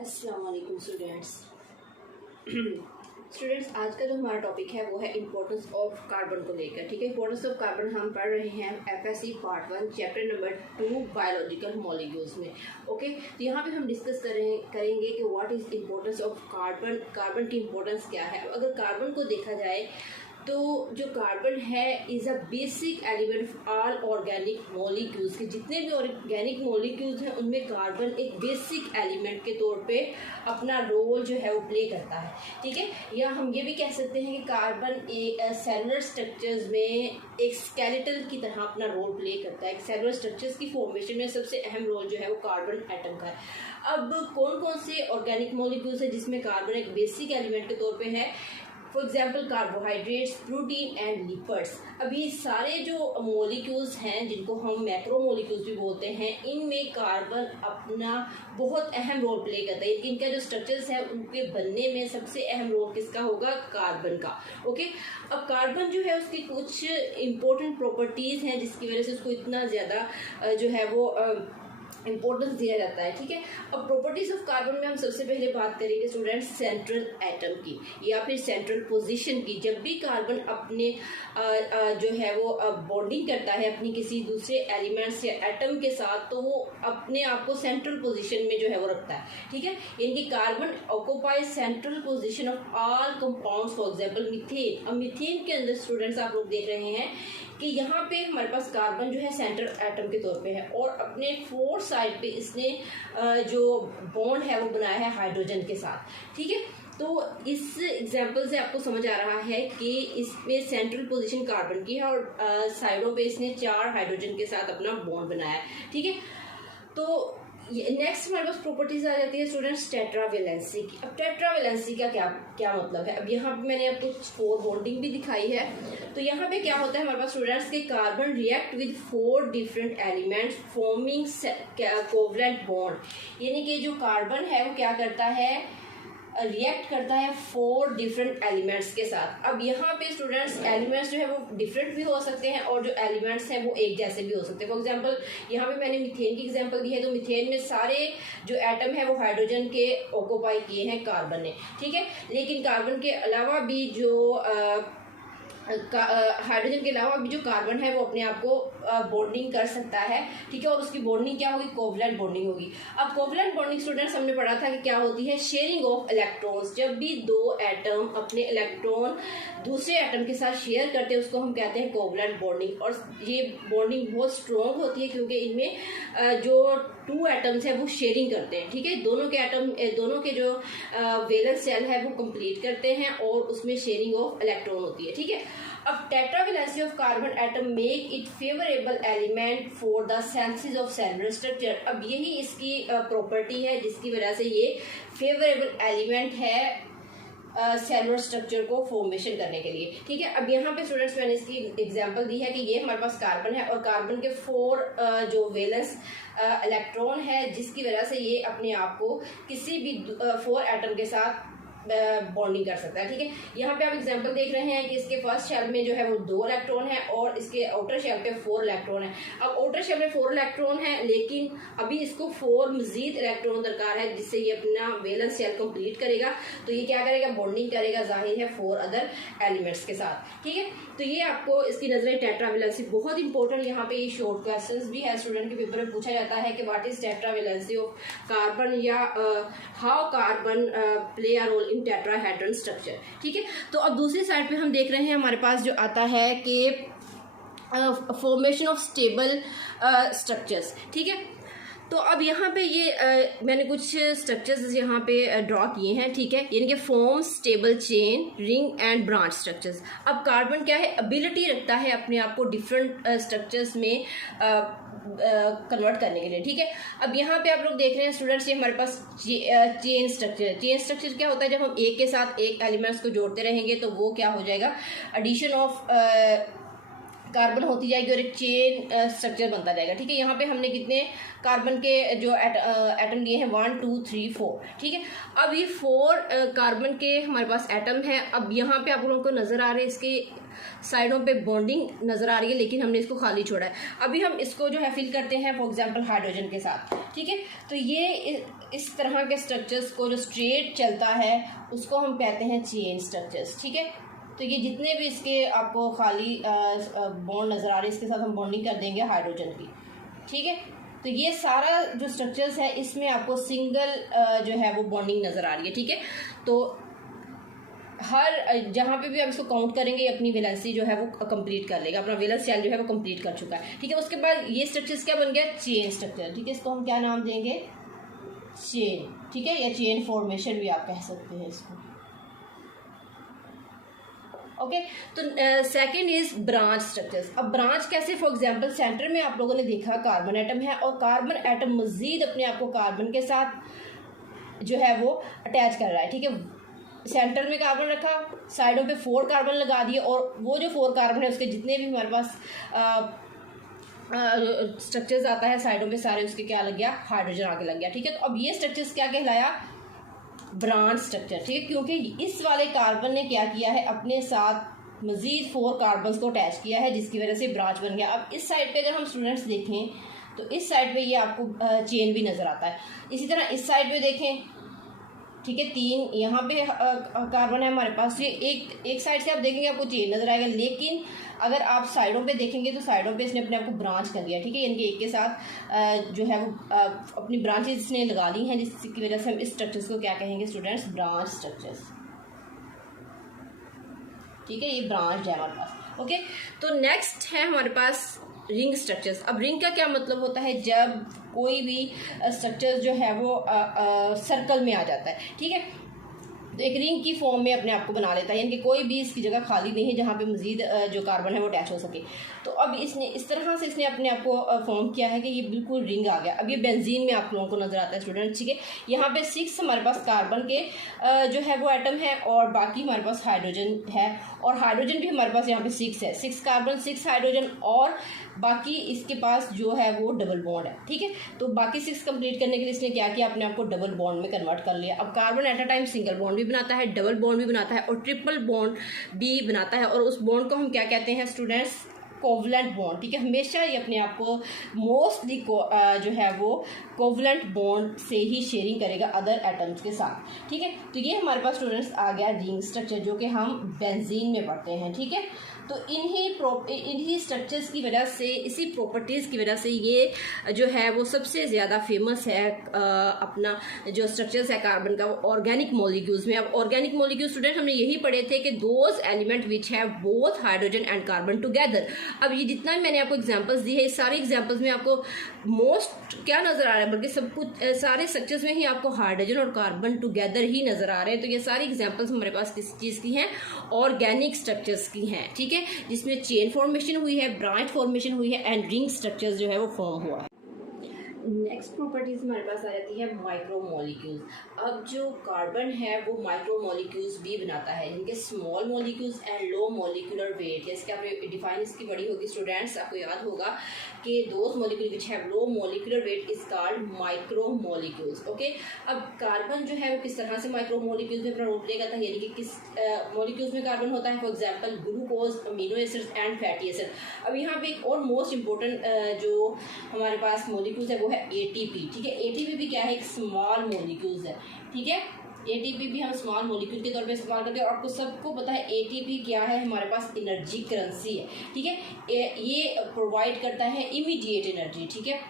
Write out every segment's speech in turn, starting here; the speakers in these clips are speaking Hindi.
अस्सलाम वालेकुम स्टूडेंट्स। स्टूडेंट्स, आज का जो हमारा टॉपिक है वो है इम्पोर्टेंस ऑफ कार्बन को लेकर। ठीक है, इम्पोर्टेंस ऑफ कार्बन हम पढ़ रहे हैं FSc part 1 chapter number 2 biological molecules में। ओके, तो यहाँ पे हम डिस्कस करेंगे कि what is importance of carbon, carbon की इम्पोर्टेंस क्या है। अगर कार्बन को देखा जाए तो जो कार्बन है is a basic element of all organic molecules के जितने भी ऑर्गेनिक मॉलिक्यूल्स हैं उनमें कार्बन एक बेसिक एलिमेंट के तौर पे अपना रोल जो है वो प्ले करता है। ठीक है, या हम ये भी कह सकते हैं कि कार्बन एक सेलुलर स्ट्रक्चर्स में एक स्केलेटल की तरह अपना रोल प्ले करता है। एक सेलुलर स्ट्रक्चर्स की फॉर्मेशन में सबसे अहम रोल जो है वो कार्बन एटम का है। अब कौन कौन से ऑर्गेनिक मॉलिक्यूल्स है जिसमें कार्बन एक बेसिक एलिमेंट के तौर पे है? For example carbohydrates, protein and lipids. अभी सारे जो मॉलिक्यूल्स हैं जिनको हम मैक्रो मॉलिक्यूल्स भी बोलते हैं, इनमें कार्बन अपना बहुत अहम रोल प्ले करता है। इनका जो स्ट्रक्चर्स है उनके बनने में सबसे अहम रोल किसका होगा? कार्बन का। ओके, अब कार्बन जो है उसकी कुछ इम्पोर्टेंट प्रॉपर्टीज़ हैं जिसकी वजह से उसको इतना ज़्यादा जो है वो इम्पोर्टेंस दिया जाता है। ठीक है, अब प्रॉपर्टीज ऑफ कार्बन में हम सबसे पहले बात करेंगे स्टूडेंट्स सेंट्रल एटम की या फिर सेंट्रल पोजीशन की। जब भी कार्बन अपने जो है वो बॉन्डिंग करता है अपनी किसी दूसरे एलिमेंट्स या एटम के साथ, तो वो अपने आप को सेंट्रल पोजीशन में जो है वो रखता है। ठीक है, यानी carbon occupies central position of all compounds. For example methane. अब मीथेन के अंदर स्टूडेंट्स आप लोग देख रहे हैं कि यहाँ पे हमारे पास कार्बन जो है सेंट्रल एटम के तौर पे है और अपने 4 साइड पे इसने जो बॉन्ड है वो बनाया है हाइड्रोजन के साथ। ठीक है, तो इस एग्जाम्पल से आपको समझ आ रहा है कि इसमें सेंट्रल पोजीशन कार्बन की है और साइडों पे इसने 4 हाइड्रोजन के साथ अपना बॉन्ड बनाया है। ठीक है, तो नेक्स्ट हमारे पास प्रॉपर्टीज आ जाती है स्टूडेंट्स टेट्रावेलेंसी की। अब टेट्रावेलेंसी का क्या मतलब है? अब यहाँ पे मैंने आपको 4 बॉन्डिंग भी दिखाई है। तो यहाँ पे क्या होता है हमारे पास स्टूडेंट्स के carbon react with 4 different elements forming covalent bond. यानी कि जो कार्बन है वो क्या करता है? रिएक्ट करता है 4 डिफरेंट एलिमेंट्स के साथ। अब यहाँ पे स्टूडेंट्स एलिमेंट्स जो है वो डिफरेंट भी हो सकते हैं और जो एलिमेंट्स हैं वो एक जैसे भी हो सकते हैं। फॉर एग्जांपल यहाँ पे मैंने मीथेन की एग्जांपल दी है, तो मीथेन में सारे जो एटम है वो हाइड्रोजन के ऑक्यूपाई किए हैं कार्बन ने। ठीक है, लेकिन कार्बन के अलावा भी जो हाइड्रोजन के अलावा भी जो कार्बन है वो अपने आप को बॉन्डिंग कर सकता है। ठीक है, और उसकी बॉन्डिंग क्या होगी? कोवलेंट बॉन्डिंग होगी। अब कोवलेंट बॉन्डिंग स्टूडेंट्स हमने पढ़ा था कि क्या होती है? Sharing of electrons. जब भी 2 एटम अपने इलेक्ट्रॉन दूसरे एटम के साथ शेयर करते हैं उसको हम कहते हैं कोवलेंट बॉन्डिंग। और ये बॉन्डिंग बहुत स्ट्रॉन्ग होती है क्योंकि इनमें जो 2 एटम्स है वो शेयरिंग करते हैं। ठीक है, दोनों के जो वैलेंस शेल है वो कंप्लीट करते हैं और उसमें शेयरिंग ऑफ इलेक्ट्रॉन होती है। ठीक है, अब tetravalency of carbon atom make it favourable element for the synthesis of cellular structure. अब यही इसकी प्रॉपर्टी है जिसकी वजह से ये फेवरेबल एलिमेंट है सेलुलर स्ट्रक्चर को फॉर्मेशन करने के लिए। ठीक है, अब यहाँ पे स्टूडेंट्स मैंने इसकी एग्जांपल दी है कि ये हमारे पास कार्बन है और कार्बन के 4 जो वैलेंस इलेक्ट्रॉन है जिसकी वजह से ये अपने आप को किसी भी 4 एटम के साथ बॉन्डिंग कर सकता है। ठीक है, यहाँ पे आप एग्जांपल देख रहे हैं कि इसके फर्स्ट शेल में जो है वो 2 इलेक्ट्रॉन है और इसके आउटर शेल पे 4 इलेक्ट्रॉन है। अब आउटर शेल में 4 इलेक्ट्रॉन है लेकिन अभी इसको 4 मजीद इलेक्ट्रॉन दरकार है जिससे ये अपना वैलेंस शेल कंप्लीट करेगा। तो ये क्या करेगा? बॉन्डिंग करेगा, जाहिर है 4 अदर एलिमेंट्स के साथ। ठीक है, तो ये आपको इसकी नजर टेट्रावेलेंसी बहुत इंपॉर्टेंट। यहाँ पे ये शॉर्ट क्वेश्चन भी है स्टूडेंट के पेपर में पूछा जाता है कि what is tetravalency of carbon या how carbon play a role in tetrahedral structure. ठीक है, तो अब दूसरी साइड पे हम देख रहे हैं हमारे पास जो आता है कि फॉर्मेशन ऑफ स्टेबल स्ट्रक्चर्स। ठीक है, तो अब यहाँ पे ये मैंने कुछ स्ट्रक्चर्स यहाँ पे ड्रॉ किए हैं। ठीक है, यानी कि form stable chain ring and branch structures. अब कार्बन क्या है? एबिलिटी रखता है अपने आप को डिफरेंट स्ट्रक्चर्स में कन्वर्ट करने के लिए। ठीक है, अब यहाँ पे आप लोग देख रहे हैं स्टूडेंट्स ये हमारे पास चेन स्ट्रक्चर है। चेन स्ट्रक्चर क्या होता है? जब हम एक के साथ एक एलिमेंट्स को जोड़ते रहेंगे तो वो क्या हो जाएगा? एडिशन ऑफ कार्बन होती जाएगी और एक चेन स्ट्रक्चर बनता जाएगा। ठीक है, यहाँ पे हमने कितने कार्बन के जो एटम लिए हैं? 1 2 3 4। ठीक है, अब ये 4 कार्बन के हमारे पास एटम है। अब यहाँ पे आप लोगों को नजर आ रहे हैं इसके साइडों पे बॉन्डिंग नज़र आ रही है, लेकिन हमने इसको खाली छोड़ा है। अभी हम इसको जो है फिल करते हैं फॉर एग्जांपल हाइड्रोजन के साथ, ठीक है। तो ये इस तरह के स्ट्रक्चर्स को जो स्ट्रेट चलता है उसको हम कहते हैं चेन स्ट्रक्चर्स, ठीक है। तो ये जितने भी इसके आपको खाली बॉन्ड नज़र आ रहे हैं, इसके साथ हम बॉन्डिंग कर देंगे हाइड्रोजन की, ठीक है। तो ये सारा जो स्ट्रक्चर्स है इसमें आपको सिंगल जो है वो बॉन्डिंग नज़र आ रही है, ठीक है। तो हर जहाँ पे भी आप इसको काउंट करेंगे अपनी वैलेंसी जो है वो कंप्लीट कर लेगा, अपना वैलेंस शेल जो है वो कंप्लीट कर चुका है, ठीक है। उसके बाद ये स्ट्रक्चर्स क्या बन गया, चेन स्ट्रक्चर, ठीक है। इसको हम क्या नाम देंगे, चेन, ठीक है, या चेन फॉर्मेशन भी आप कह सकते हैं इसको, ओके। तो सेकंड इज ब्रांच स्ट्रक्चर्स। अब ब्रांच कैसे, फॉर एग्जांपल सेंटर में आप लोगों ने देखा कार्बन एटम है और कार्बन एटम मजीद अपने आप को कार्बन के साथ जो है वो अटैच कर रहा है, ठीक है। सेंटर में कार्बन रखा, साइडों पे 4 कार्बन लगा दिए और वो जो 4 कार्बन है उसके जितने भी हमारे पास स्ट्रक्चर्स आता है साइडों पे सारे, उसके क्या लग गया, हाइड्रोजन आगे लग गया, ठीक है। तो अब ये स्ट्रक्चर्स क्या कहलाया, ब्रांच स्ट्रक्चर, ठीक है, क्योंकि इस वाले कार्बन ने क्या किया है, अपने साथ मजीद 4 कार्बन को अटैच किया है, जिसकी वजह से ब्रांच बन गया। अब इस साइड पे अगर हम स्टूडेंट्स देखें तो इस साइड पे ये आपको चेन भी नज़र आता है। इसी तरह इस साइड पे देखें, ठीक है, 3 यहाँ पे कार्बन है हमारे पास, ये एक साइड से आप देखेंगे आपको चेन नज़र आएगा, लेकिन अगर आप साइडों पे देखेंगे तो साइडों पे इसने अपने आप को ब्रांच कर दिया, ठीक है, यानी कि एक के साथ जो है वो अपनी ब्रांचेस इसने लगा ली हैं, जिसकी वजह से हम इस स्ट्रक्चर्स को क्या कहेंगे स्टूडेंट्स, ब्रांच स्ट्रक्चर्स, ठीक है। ये ब्रांच है हमारे पास, ओके। तो नेक्स्ट है हमारे पास रिंग स्ट्रक्चर्स। अब रिंग का क्या मतलब होता है, जब कोई भी स्ट्रक्चर जो है वो सर्कल में आ जाता है, ठीक है, तो एक रिंग की फॉर्म में अपने आप को बना लेता है, यानी कि कोई भी इसकी जगह खाली नहीं है जहाँ पे मजीद जो कार्बन है वो अटैच हो सके। तो अब इसने इस तरह से इसने अपने आप को फॉर्म किया है कि ये बिल्कुल रिंग आ गया। अब ये बेंजीन में आप लोगों को नजर आता है स्टूडेंट, ठीक है। यहाँ पे 6 हमारे पास कार्बन के जो है वो एटम है और बाकी हमारे पास हाइड्रोजन है, और हाइड्रोजन भी हमारे पास यहाँ पे 6 है, 6 कार्बन 6 हाइड्रोजन, और बाकी इसके पास जो है वो डबल बॉन्ड है, ठीक है। तो बाकी 6 कंप्लीट करने के लिए इसने क्या किया, अपने आप को डबल बॉन्ड में कन्वर्ट कर लिया। अब carbon at a time single bond भी बनाता है, डबल बॉन्ड भी बनाता है और ट्रिपल बॉन्ड भी बनाता है, और उस बॉन्ड को हम क्या कहते हैं स्टूडेंट्स, कोवलेंट बॉन्ड, ठीक है। हमेशा ये अपने आप को मोस्टली जो है वो कोवलेंट बॉन्ड से ही शेयरिंग करेगा अदर एटम्स के साथ, ठीक है। तो ये हमारे पास स्टूडेंट्स आ गया रिंग स्ट्रक्चर, जो कि हम बेंजीन में पढ़ते हैं, ठीक है। तो इन्हीं स्ट्रक्चर्स की वजह से, इसी प्रॉपर्टीज़ की वजह से ये जो है वो सबसे ज़्यादा फेमस है अपना जो स्ट्रक्चर्स है कार्बन का, वो ऑर्गेनिक मॉलिक्यूल्स में। अब ऑर्गेनिक मॉलिक्यूल स्टूडेंट हमने यही पढ़े थे कि दोज एलिमेंट विच है both hydrogen and carbon together. अब ये जितना भी मैंने आपको एग्जांपल्स दी है, इस सारे एग्जांपल्स में आपको मोस्ट क्या नज़र आ रहा है, बल्कि सब कुछ सारे स्ट्रक्चर्स में ही आपको हाइड्रोजन और कार्बन टुगेदर ही नज़र आ रहे हैं। तो ये सारी एग्जांपल्स हमारे पास किस चीज़ की हैं, ऑर्गेनिक स्ट्रक्चर्स की हैं, ठीक है, जिसमें चेन फॉर्मेशन हुई है, ब्रांच फॉर्मेशन हुई है एंड रिंग स्ट्रक्चर्स जो है वो फॉर्म हुआ है। नेक्स्ट प्रॉपर्टीज हमारे पास आ जाती है माइक्रोमोलिक्यूल्स। अब जो कार्बन है वो माइक्रोमोलिक्यूल्स भी बनाता है, जिनके small molecules and low molecular weight, जैसे कि आपने डिफाइन इसकी पढ़ी होगी स्टूडेंट्स, आपको याद होगा कि those molecule which have low molecular weight is called micromolecules, okay. अब कार्बन जो है वो किस तरह से माइक्रोमोलिक्यूल्स में अपना रोल प्ले करता है, यानी कि किस मॉलिक्यूल्स में कार्बन होता है, for example glucose, amino acids and fatty acid. अब यहाँ पे एक और मोस्ट इंपॉर्टेंट जो हमारे पास मॉलिक्यूल्स है वो है एटीपी, ठीक है। एटीपी भी क्या है, एक स्मॉल मॉलिक्यूल्स है, ठीक है। एटीपी भी हम स्मॉल मॉलिक्यूल के तौर पे इस्तेमाल करते हैं, और आपको सबको पता है एटीपी क्या है, हमारे पास एनर्जी करेंसी है, ठीक है। ये प्रोवाइड करता है इमीडिएट एनर्जी, ठीक है,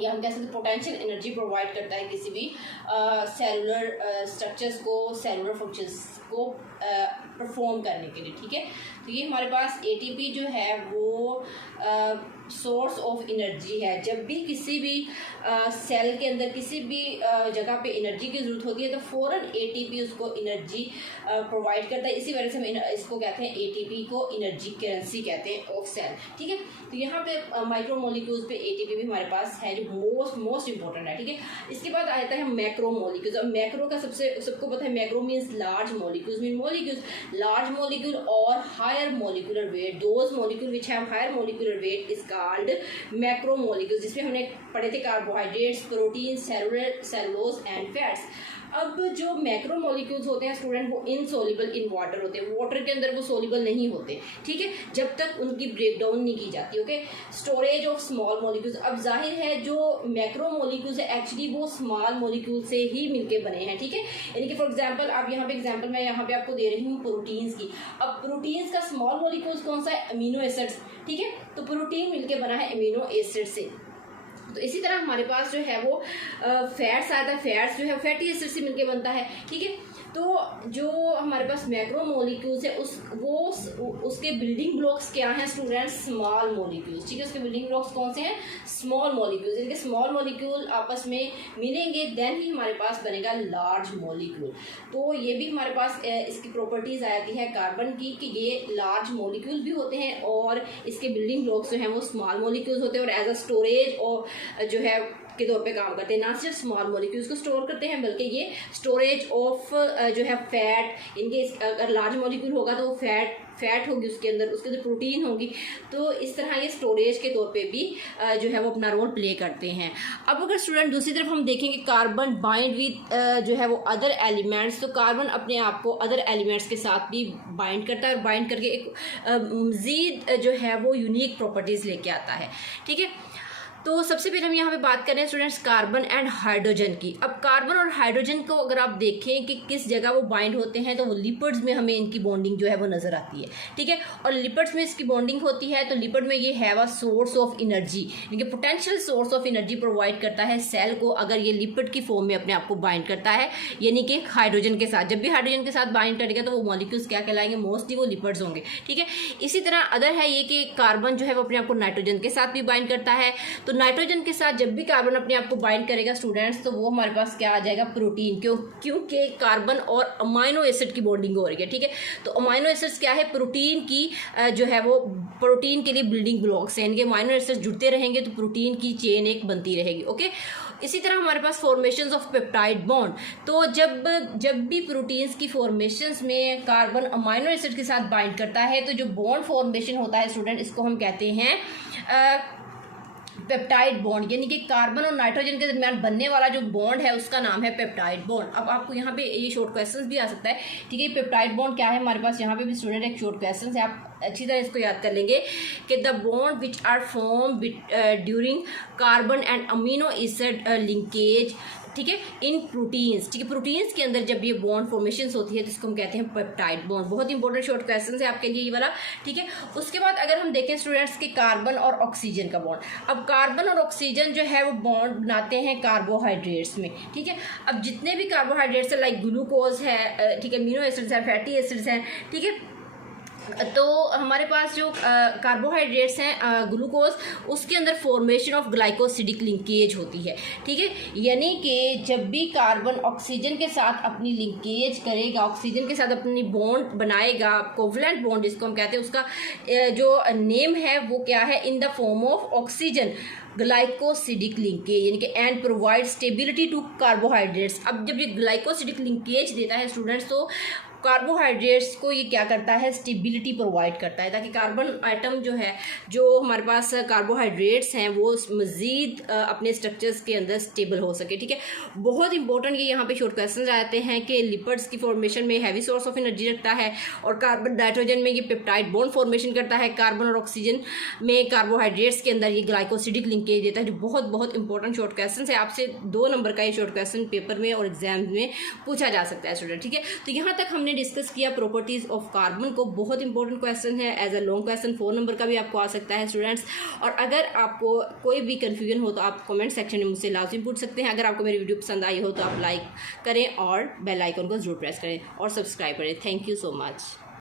या हम कह सकते हैं पोटेंशियल एनर्जी प्रोवाइड करता है किसी भी सेलुलर स्ट्रक्चर्स को, सेलुलर फंक्शंस को परफॉर्म करने के लिए, ठीक है। तो ये हमारे पास एटीपी जो है वो सोर्स ऑफ एनर्जी है। जब भी किसी भी सेल के अंदर किसी भी जगह पे एनर्जी की ज़रूरत होती है तो फ़ौरन एटीपी उसको एनर्जी प्रोवाइड करता है। इसी वजह से हम इसको कहते हैं, एटीपी को एनर्जी करेंसी कहते हैं ऑफ सेल, ठीक है। तो यहाँ पे माइक्रोमोलिक्यूल्स पे एटीपी भी हमारे पास है, जो मोस्ट इंपॉर्टेंट है, ठीक है। इसके बाद आता है मैक्रोमोलिक्यूल्स। अब मैक्रो का सबको पता है, macro means large molecules, mean molecules, large molecule और higher molecular weight. Those molecule which have higher molecular weight is called macromolecules, जिसमें हमने पढ़े थे carbohydrates, protein, cellulose and fats. अब जो मैक्रो मॉलिक्यूल्स होते हैं स्टूडेंट वो इनसोल्युबल इन वाटर होते हैं, वाटर के अंदर वो सोल्युबल नहीं होते, ठीक है, जब तक उनकी ब्रेक डाउन नहीं की जाती। Okay, storage of small molecules, अब जाहिर है जो मैक्रो मॉलिक्यूल्स है एक्चुअली वो स्मॉल मॉलिक्यूल से ही मिलके बने हैं, ठीक है, यानी कि फॉर एग्जांपल आप यहाँ पे एग्जांपल मैं यहाँ पे आपको दे रही हूँ प्रोटीन्स की। अब प्रोटीन्स का स्मॉल मॉलिक्यूल्स कौन सा है, अमीनो एसिड्स, ठीक है, तो प्रोटीन मिलके बना है अमीनो एसिड से। तो इसी तरह हमारे पास जो है वो फैट्स आता है, फैट्स जो है फैटी एसिड से मिलके बनता है, ठीक है। तो जो हमारे पास मैक्रो मॉलिक्यूल्स है उसके बिल्डिंग ब्लॉक्स क्या हैं स्टूडेंट्स, स्मॉल मॉलिक्यूल्स, ठीक है, उसके बिल्डिंग ब्लॉक्स कौन से हैं, स्मॉल मॉलिक्यूल्स, यानी कि स्मॉल मॉलिक्यूल आपस में मिलेंगे देन ही हमारे पास बनेगा लार्ज मॉलिक्यूल। तो ये भी हमारे पास इसकी प्रॉपर्टीज आती है कार्बन की कि ये लार्ज मॉलिक्यूल भी होते हैं और इसके बिल्डिंग ब्लॉक्स जो हैं वो स्मॉल मॉलिक्यूल्स होते हैं और एज अ स्टोरेज और जो है के तौर पे काम करते हैं, ना सिर्फ स्मॉल मॉलिक्यूल्स को स्टोर करते हैं बल्कि ये स्टोरेज ऑफ जो है फैट, इनके अगर लार्ज मॉलिक्यूल होगा तो फैट होगी उसके अंदर प्रोटीन होगी, तो इस तरह ये स्टोरेज के तौर पे भी जो है वो अपना रोल प्ले करते हैं। अब अगर स्टूडेंट दूसरी तरफ हम देखेंगे कार्बन बाइंड विद जो है वो अदर एलिमेंट्स, तो कार्बन अपने आप को अदर एलिमेंट्स के साथ भी बाइंड करता है और बाइंड करके एक मज़ीद जो है वो यूनिक प्रॉपर्टीज़ लेके आता है, ठीक है। तो सबसे पहले हम यहाँ पे बात करें स्टूडेंट्स कार्बन एंड हाइड्रोजन की। अब कार्बन और हाइड्रोजन को अगर आप देखें कि किस जगह वो बाइंड होते हैं तो वो लिपिड्स में हमें इनकी बॉन्डिंग जो है वो नज़र आती है, ठीक है, और लिपिड्स में इसकी बॉन्डिंग होती है तो लिपिड में ये have a source of energy, यानी कि potential source of energy provide करता है सेल को अगर ये लिपिड की फॉर्म में अपने आप को बाइंड करता है, यानी कि हाइड्रोजन के साथ। जब भी हाइड्रोजन के साथ बाइंड करेगा तो वो मॉलिक्यूल्स क्या कहलाएंगे, मोस्टली वो लिपिड्स होंगे, ठीक है। इसी तरह अदर है ये कि कार्बन जो है वो अपने आप को नाइट्रोजन के साथ भी बाइंड करता है, तो नाइट्रोजन के साथ जब भी कार्बन अपने आप को बाइंड करेगा स्टूडेंट्स तो वो हमारे पास क्या आ जाएगा, प्रोटीन, क्योंकि कार्बन और अमाइनो एसिड की बॉन्डिंग हो रही है, ठीक है। तो अमाइनो एसिड्स क्या है, प्रोटीन की जो है वो प्रोटीन के लिए बिल्डिंग ब्लॉक्स हैं, इनके अमाइनो एसिड्स जुड़ते रहेंगे तो प्रोटीन की चेन एक बनती रहेगी, ओके। इसी तरह हमारे पास फॉर्मेशंस ऑफ पेप्टाइड बॉन्ड, तो जब भी प्रोटीन्स की फॉर्मेशंस में कार्बन अमाइनो एसिड के साथ बाइंड करता है तो जो बॉन्ड फॉर्मेशन होता है स्टूडेंट इसको हम कहते हैं पेप्टाइड बॉन्ड, यानी कि कार्बन और नाइट्रोजन के दरमियान बनने वाला जो बॉन्ड है उसका नाम है पेप्टाइड बॉन्ड। अब आपको यहाँ पे ये शॉर्ट क्वेश्चंस भी आ सकता है, ठीक है, पेप्टाइड बॉन्ड क्या है हमारे पास, यहाँ पे भी स्टूडेंट एक शॉर्ट क्वेश्चन है, आप अच्छी तरह इसको याद कर लेंगे कि the bond which are form during carbon and amino acid linkage, ठीक है, इन प्रोटीन्स, ठीक है, प्रोटीन्स के अंदर जब ये बॉन्ड फॉर्मेशन होती है तो इसको हम कहते हैं पेप्टाइड बॉन्ड। बहुत इंपॉर्टेंट शॉर्ट क्वेश्चन है आपके लिए ये वाला, ठीक है। उसके बाद अगर हम देखें स्टूडेंट्स के कार्बन और ऑक्सीजन का बॉन्ड, अब कार्बन और ऑक्सीजन जो है वो बॉन्ड बनाते हैं कार्बोहाइड्रेट्स में, ठीक है। अब जितने भी कार्बोहाइड्रेट्स है लाइक ग्लूकोज है, ठीक है, अमीनो एसिड्स है, फैटी एसिड्स हैं, ठीक है, तो हमारे पास जो कार्बोहाइड्रेट्स हैं ग्लूकोज, उसके अंदर फॉर्मेशन ऑफ ग्लाइकोसिडिक लिंकेज होती है, ठीक है, यानी कि जब भी कार्बन ऑक्सीजन के साथ अपनी लिंकेज करेगा, ऑक्सीजन के साथ अपनी बॉन्ड बनाएगा, कोवलेंट बॉन्ड जिसको हम कहते हैं, उसका जो नेम है वो क्या है, in the form of oxygen glycosidic linkage, यानी कि and provide stability to carbohydrates. अब जब ये ग्लाइकोसिडिक लिंकेज देता है स्टूडेंट्स तो कार्बोहाइड्रेट्स को ये क्या करता है, स्टेबिलिटी प्रोवाइड करता है, ताकि कार्बन आइटम जो है, जो हमारे पास कार्बोहाइड्रेट्स हैं वो मज़ीद अपने स्ट्रक्चर्स के अंदर स्टेबल हो सके, ठीक है। बहुत इंपॉर्टेंट ये यहाँ पे शॉर्ट क्वेश्चन आते हैं कि लिपिड्स की फॉर्मेशन में हैवी सोर्स ऑफ एनर्जी रखता है और कार्बन नाइट्रोजन में ये पेप्टाइड बॉन्ड फॉर्मेशन करता है, कार्बन और ऑक्सीजन में कार्बोहाइड्रेट्स के अंदर ये ग्लाइकोसिडिक लिंकेज देता है, जो बहुत इंपॉर्टेंट शॉर्ट क्वेश्चन है। आपसे 2 नंबर का ये शॉर्ट क्वेश्चन पेपर में और एग्जाम में पूछा जा सकता है स्टूडेंट, ठीक है। तो यहाँ तक हमने डिस्कस किया प्रॉपर्टीज ऑफ कार्बन को, बहुत इंपॉर्टेंट क्वेश्चन है, as a long question 4 number का भी आपको आ सकता है स्टूडेंट्स। और अगर आपको कोई भी कंफ्यूजन हो तो आप कमेंट सेक्शन में मुझसे लाजमी पूछ सकते हैं। अगर आपको मेरी वीडियो पसंद आई हो तो आप लाइक करें और बेल आइकन को जरूर प्रेस करें और सब्सक्राइब करें। Thank you so much.